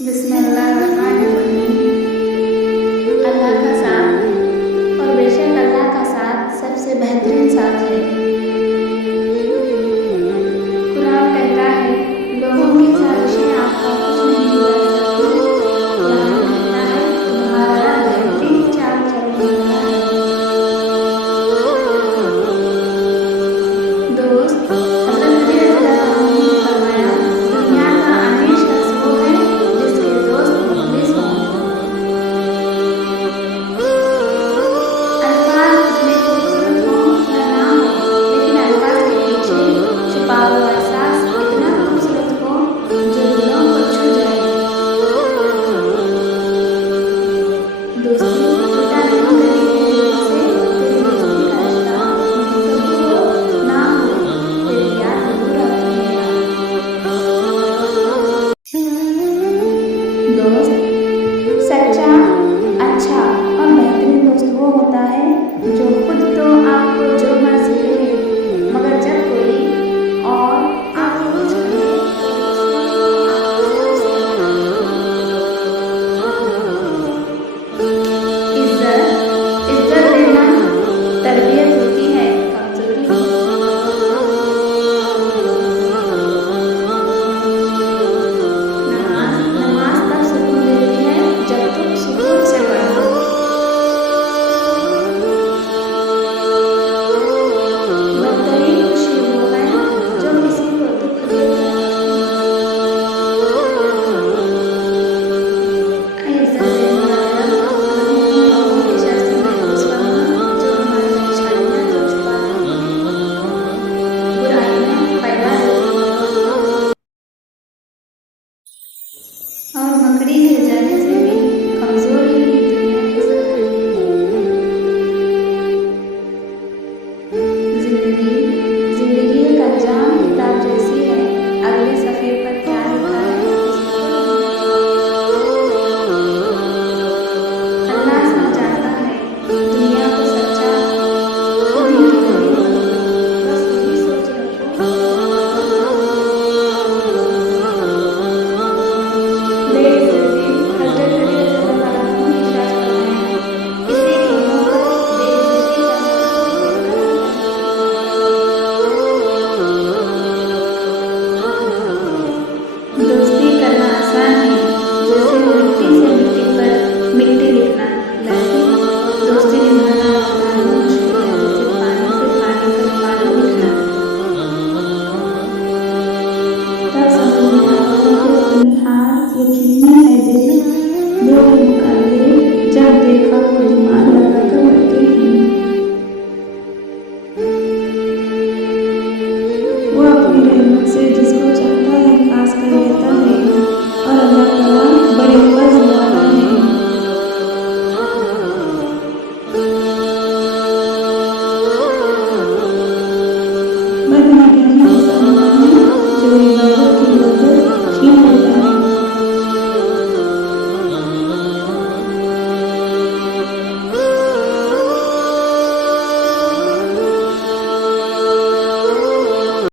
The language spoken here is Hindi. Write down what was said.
बिस्मिल्लाहिर्रहमानिर्रहीम। अल्लाह का साथ और बेशक अल्लाह का साथ सबसे बेहतरीन साथ है। कुरान कहता है, लोगों की साजिशें आपका कुछ नहीं बिगाड़ सकती। कुरान कहता है, तुम्हारा बेहतरीन चाल चलने वाला है। दोस्त, हज़रत अली रज़ियल्लाहु अन्हु ने फरमाया, दुनिया का अमीर शख्स वो है जिसके दोस्त मुखलिस हों। अल्फाज जितने खूबसूरत हों या ना हो, लेकिन अल्फाज के पीछे छुपा हुआ एहसास इतना खूबसूरत हो जो दिलों को छू जाए। दोस्ती टूटा नहीं कभी तेरे दिल से, तेरी दोस्ती का रिश्ता मुस्तकिल हो ना हो, तेरी याद जरूर आती है। दोस्त, सच्चा, अच्छा और बेहतरीन दोस्त वो होता है जो खुद तो आपको जो मर्जी कहे, मगर जब कोई और आपको कुछ कहे तो उसको आपको इज्जत इज्जत देना तरबियत होती है, कमजोरी नहीं। नमाज तब सुकून देती है जब तुम सुकून से पढ़ो। बदतरीन खुशी वो है जो किसी को दुख दे। इज्जत देने वाला अपनी हमेशा से महफूज रखना जो हमारी परेशानियां तो छुपा दे, बुराई में पैदा दे। और मकड़ी गिर जाने से भी कमजोर ही दुनिया